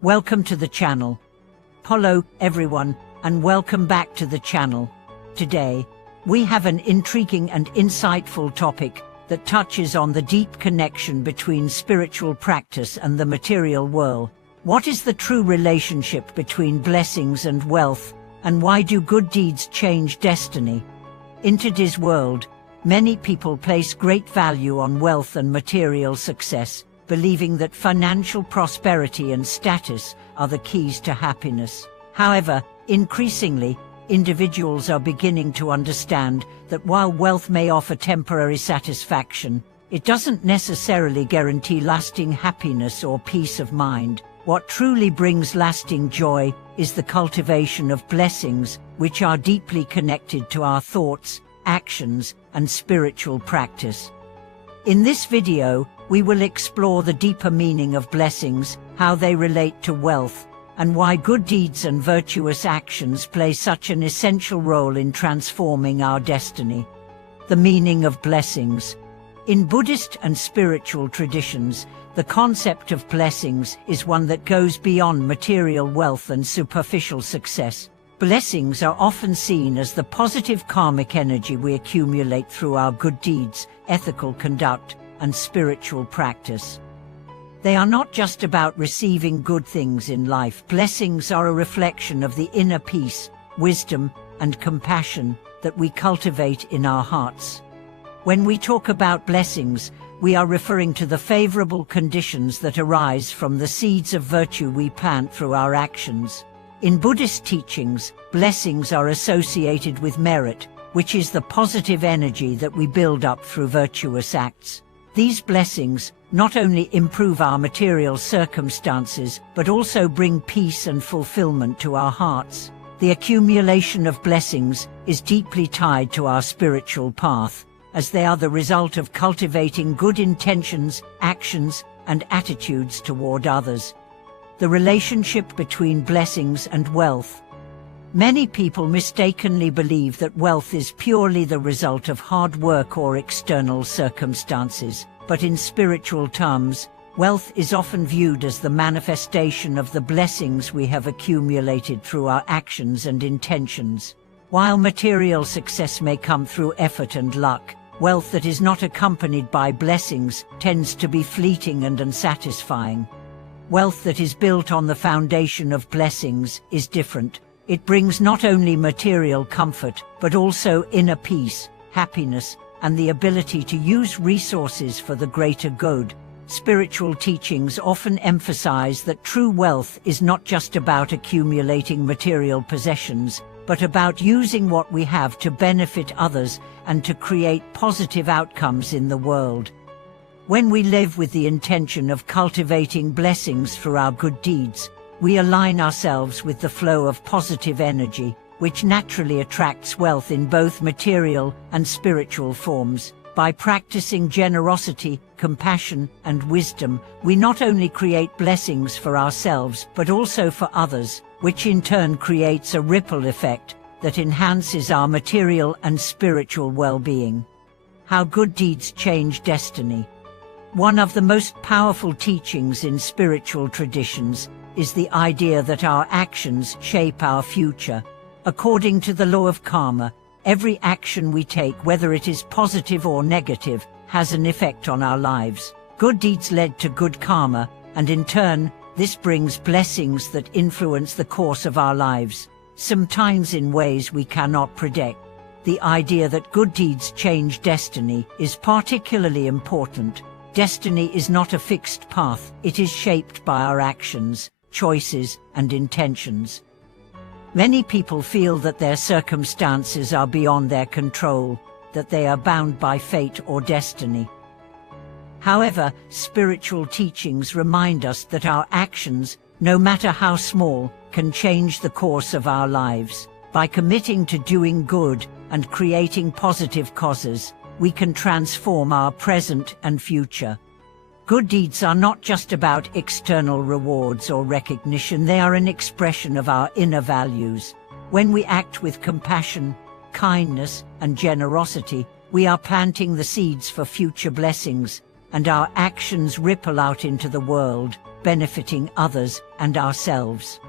Welcome to the channel. Hello everyone, and welcome back to the channel. Today, we have an intriguing and insightful topic that touches on the deep connection between spiritual practice and the material world. What is the true relationship between blessings and wealth, and why do good deeds change destiny? In today's world, many people place great value on wealth and material success, believing that financial prosperity and status are the keys to happiness. However, increasingly, individuals are beginning to understand that while wealth may offer temporary satisfaction, it doesn't necessarily guarantee lasting happiness or peace of mind. What truly brings lasting joy is the cultivation of blessings, which are deeply connected to our thoughts, actions, and spiritual practice. In this video, we will explore the deeper meaning of blessings, how they relate to wealth, and why good deeds and virtuous actions play such an essential role in transforming our destiny. The meaning of blessings. In Buddhist and spiritual traditions, the concept of blessings is one that goes beyond material wealth and superficial success. Blessings are often seen as the positive karmic energy we accumulate through our good deeds, ethical conduct, and spiritual practice. They are not just about receiving good things in life. Blessings are a reflection of the inner peace, wisdom, and compassion that we cultivate in our hearts. When we talk about blessings, we are referring to the favorable conditions that arise from the seeds of virtue we plant through our actions. In Buddhist teachings, blessings are associated with merit, which is the positive energy that we build up through virtuous acts. These blessings not only improve our material circumstances, but also bring peace and fulfillment to our hearts. The accumulation of blessings is deeply tied to our spiritual path, as they are the result of cultivating good intentions, actions, and attitudes toward others. The relationship between blessings and wealth. Many people mistakenly believe that wealth is purely the result of hard work or external circumstances, but in spiritual terms, wealth is often viewed as the manifestation of the blessings we have accumulated through our actions and intentions. While material success may come through effort and luck, wealth that is not accompanied by blessings tends to be fleeting and unsatisfying. Wealth that is built on the foundation of blessings is different. It brings not only material comfort, but also inner peace, happiness, and the ability to use resources for the greater good. Spiritual teachings often emphasize that true wealth is not just about accumulating material possessions, but about using what we have to benefit others and to create positive outcomes in the world. When we live with the intention of cultivating blessings through our good deeds, we align ourselves with the flow of positive energy, which naturally attracts wealth in both material and spiritual forms. By practicing generosity, compassion, and wisdom, we not only create blessings for ourselves but also for others, which in turn creates a ripple effect that enhances our material and spiritual well-being. How good deeds change destiny. One of the most powerful teachings in spiritual traditions is the idea that our actions shape our future. According to the law of karma, every action we take, whether it is positive or negative, has an effect on our lives. Good deeds led to good karma, and in turn, this brings blessings that influence the course of our lives, sometimes in ways we cannot predict. The idea that good deeds change destiny is particularly important. Destiny is not a fixed path, it is shaped by our actions, choices, and intentions. Many people feel that their circumstances are beyond their control, that they are bound by fate or destiny. However, spiritual teachings remind us that our actions, no matter how small, can change the course of our lives. By committing to doing good and creating positive causes, we can transform our present and future. Good deeds are not just about external rewards or recognition, they are an expression of our inner values. When we act with compassion, kindness, and generosity, we are planting the seeds for future blessings, and our actions ripple out into the world, benefiting others and ourselves.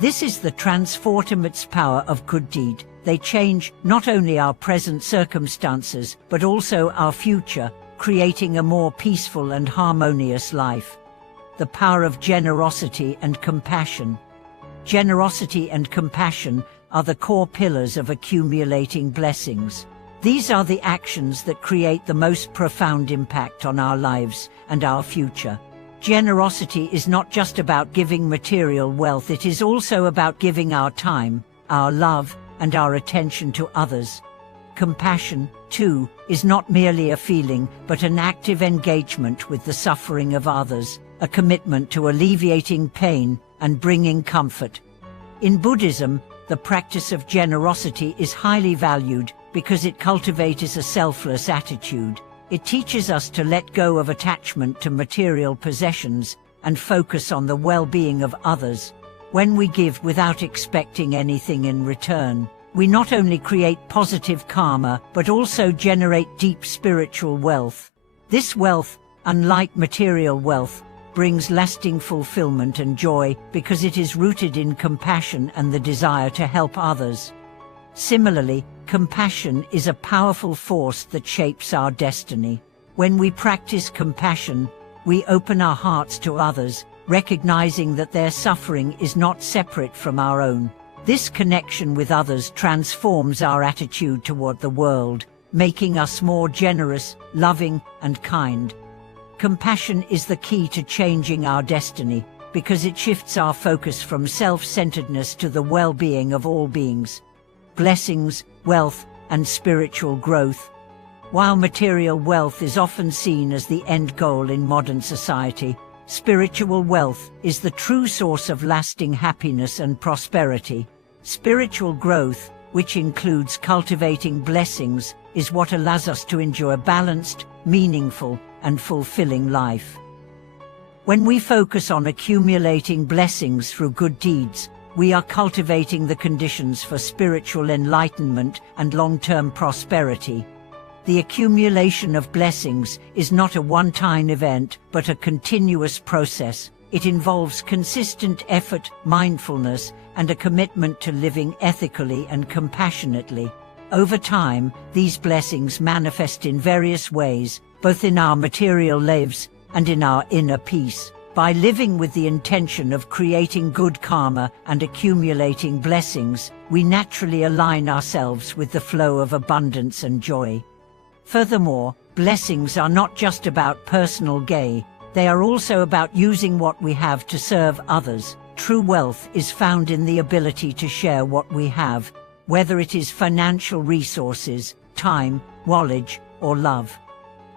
This is the transformative power of good deed. They change not only our present circumstances, but also our future, creating a more peaceful and harmonious life. The power of generosity and compassion. Generosity and compassion are the core pillars of accumulating blessings. These are the actions that create the most profound impact on our lives and our future. Generosity is not just about giving material wealth, it is also about giving our time, our love, and our attention to others. Compassion, too, is not merely a feeling, but an active engagement with the suffering of others, a commitment to alleviating pain and bringing comfort. In Buddhism, the practice of generosity is highly valued because it cultivates a selfless attitude. It teaches us to let go of attachment to material possessions and focus on the well-being of others. When we give without expecting anything in return, we not only create positive karma, but also generate deep spiritual wealth. This wealth, unlike material wealth, brings lasting fulfillment and joy because it is rooted in compassion and the desire to help others. Similarly, compassion is a powerful force that shapes our destiny. When we practice compassion, we open our hearts to others, recognizing that their suffering is not separate from our own. This connection with others transforms our attitude toward the world, making us more generous, loving, and kind. Compassion is the key to changing our destiny, because it shifts our focus from self-centeredness to the well-being of all beings. Blessings, wealth, and spiritual growth. While material wealth is often seen as the end goal in modern society, spiritual wealth is the true source of lasting happiness and prosperity. Spiritual growth, which includes cultivating blessings, is what allows us to enjoy a balanced, meaningful, and fulfilling life. When we focus on accumulating blessings through good deeds, we are cultivating the conditions for spiritual enlightenment and long-term prosperity. The accumulation of blessings is not a one-time event, but a continuous process. It involves consistent effort, mindfulness, and a commitment to living ethically and compassionately. Over time, these blessings manifest in various ways, both in our material lives and in our inner peace. By living with the intention of creating good karma and accumulating blessings, we naturally align ourselves with the flow of abundance and joy. Furthermore, blessings are not just about personal gain, they are also about using what we have to serve others. True wealth is found in the ability to share what we have, whether it is financial resources, time, knowledge, or love.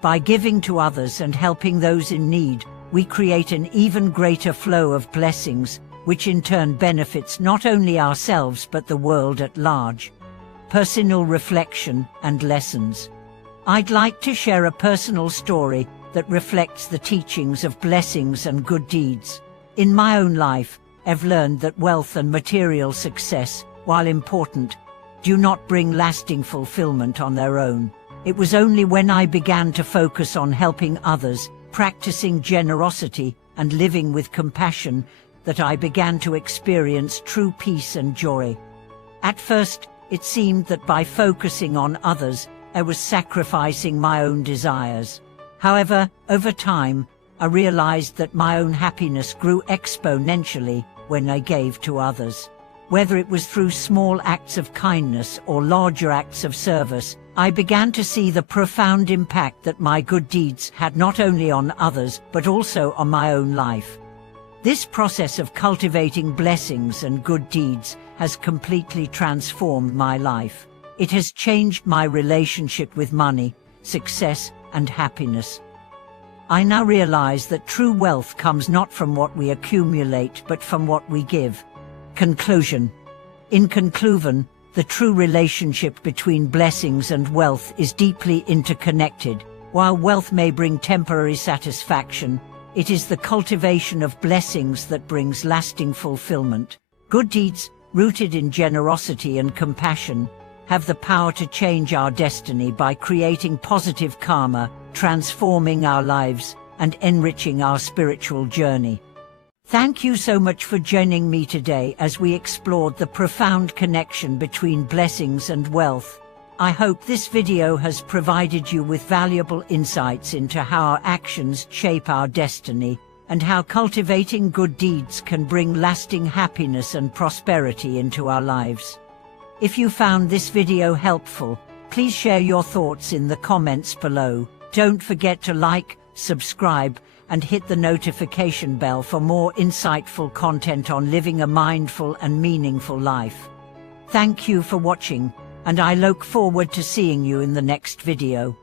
By giving to others and helping those in need, we create an even greater flow of blessings, which in turn benefits not only ourselves but the world at large. Personal reflection and lessons. I'd like to share a personal story that reflects the teachings of blessings and good deeds. In my own life, I've learned that wealth and material success, while important, do not bring lasting fulfillment on their own. It was only when I began to focus on helping others, practicing generosity, and living with compassion, that I began to experience true peace and joy. At first, it seemed that by focusing on others, I was sacrificing my own desires. However, over time, I realized that my own happiness grew exponentially when I gave to others. Whether it was through small acts of kindness or larger acts of service, I began to see the profound impact that my good deeds had not only on others but also on my own life. This process of cultivating blessings and good deeds has completely transformed my life. It has changed my relationship with money, success, and happiness. I now realize that true wealth comes not from what we accumulate but from what we give. Conclusion. In conclusion, the true relationship between blessings and wealth is deeply interconnected. While wealth may bring temporary satisfaction, it is the cultivation of blessings that brings lasting fulfillment. Good deeds, rooted in generosity and compassion, have the power to change our destiny by creating positive karma, transforming our lives, and enriching our spiritual journey. Thank you so much for joining me today as we explored the profound connection between blessings and wealth. I hope this video has provided you with valuable insights into how our actions shape our destiny, and how cultivating good deeds can bring lasting happiness and prosperity into our lives. If you found this video helpful, please share your thoughts in the comments below. Don't forget to like, subscribe, and hit the notification bell for more insightful content on living a mindful and meaningful life. Thank you for watching, and I look forward to seeing you in the next video.